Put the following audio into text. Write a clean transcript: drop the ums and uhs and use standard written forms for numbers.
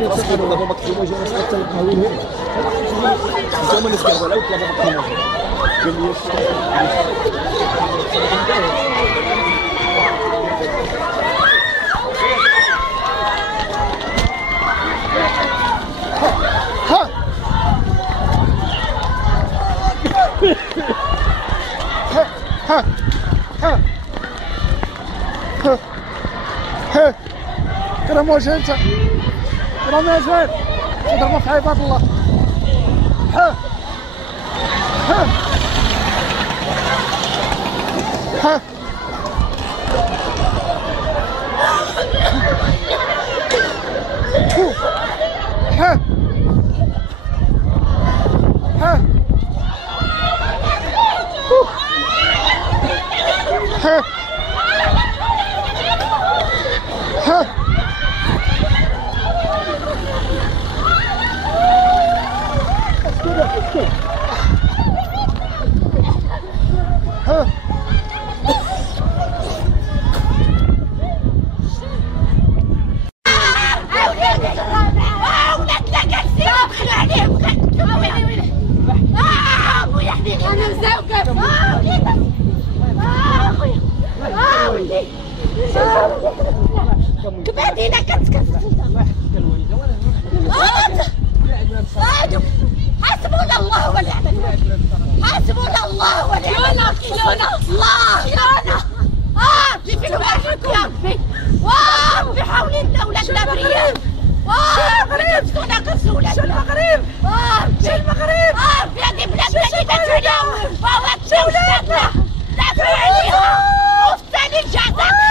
شنو يتصل ولا بابا كيما جا ناس تلقاو لهم هما الناس كيهضروا على بابا كيما قال لي كرم وجه انت كرم يا زين تضرب في عباد الله ها ها ها ها ها ها ها كبادينا حسبنا الله ونعم الوكيل حسبنا الله ونعم الوكيل الله في الواحد يا ربي بحول الدولة الأمريكية كسونا كسونا شو المغرب شو المغرب بلادي بلادي تسولنا وهو تسولنا دافعوا عليها وفي الثاني الجزائر